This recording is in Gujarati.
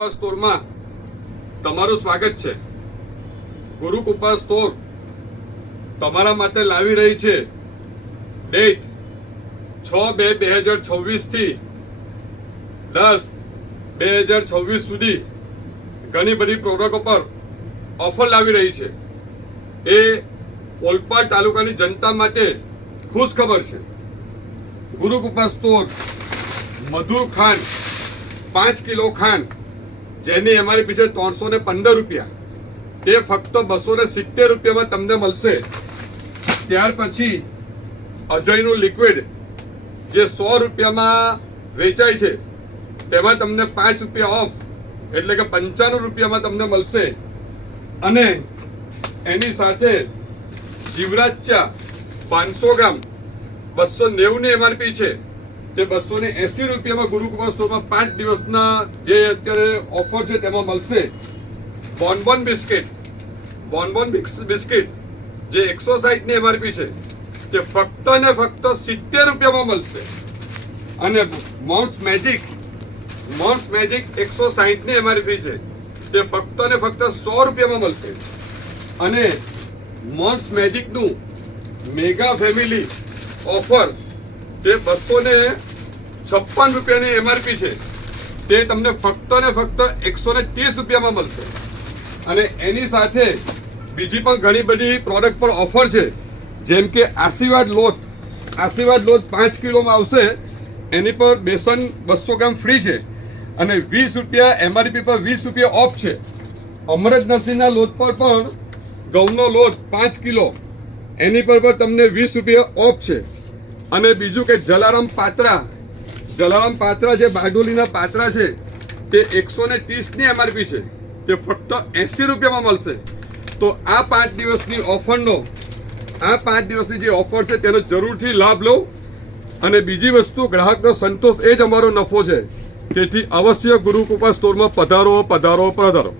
સ્ટોરમાં તમારું સ્વાગત છે। ગુરુકૃપા સ્ટોર તમારા માટે લાવી રહી છે ડેટ 6/2/2026 થી 10/2026 સુધી ઘણી બધી પ્રોડક્ટો પર ઓફર લાવી રહી છે। એ ઓલપાડ તાલુકાની જનતા માટે ખુશ ખબર છે। ગુરુકૃપા સ્ટોર મધુર ખાંડ 5 કિલો ખાંડ જેની એમઆરપી છે 315 રૂપિયા, તે ફક્ત 270 રૂપિયામાં તમને મળશે। ત્યાર પછી અજયનું લિક્વિડ જે 100 રૂપિયામાં વેચાય છે તેમાં તમને 5 રૂપિયા ઓફ એટલે કે 95 રૂપિયામાં તમને મળશે। અને એની સાથે જીવરાજ ચા 500 ગ્રામ 290 ની એમઆરપી છે, તે 280 રૂપિયામાં ગુરુકૃપા સ્ટોરમાં 5 દિવસના જે અત્યારે ઓફર છે તેમાં મળશે। બોનબોન બિસ્કિટ જે 160 ની એમઆરપી છે તે ફક્ત ને ફક્ત 70 રૂપિયામાં મળશે। અને મોન્સ મેજિક 160 ની એમઆરપી છે તે ફક્ત ને ફક્ત 100 રૂપિયામાં મળશે। અને મોન્સ મેજિકનું મેગા ફેમિલી ઓફર તે 256 રૂપિયાની એમઆરપી છે, તે તમને ફક્ત ને ફક્ત 130 રૂપિયામાં મળશે। અને એની સાથે બીજી પણ ઘણી બધી પ્રોડક્ટ પર ઓફર છે, જેમ કે આશીર્વાદ લોટ 5 કિલોમાં આવશે, એની પર બેસન 200 ગ્રામ ફ્રી છે અને 20 રૂપિયા એમઆરપી પર 20 રૂપિયા ઓફ છે। અમૃત નરસિંહના લોટ પર પણ ઘઉંનો લોટ 5 કિલો એની પર તમને 20 રૂપિયા ઓફ છે। અને બીજું કે જલારામ પાત્રા જે બારડોલીના પાત્રા છે તે 130 ની એમઆરપી છે, તે ફક્ત 80 રૂપિયામાં મળશે। તો આ 5 દિવસની જે ઓફર છે તેનો જરૂરથી લાભ લો। અને બીજી વસ્તુ, ગ્રાહકનો સંતોષ એ જ અમારો નફો છે, તેથી અવશ્ય ગુરુકૃપા સ્ટોરમાં પધારો।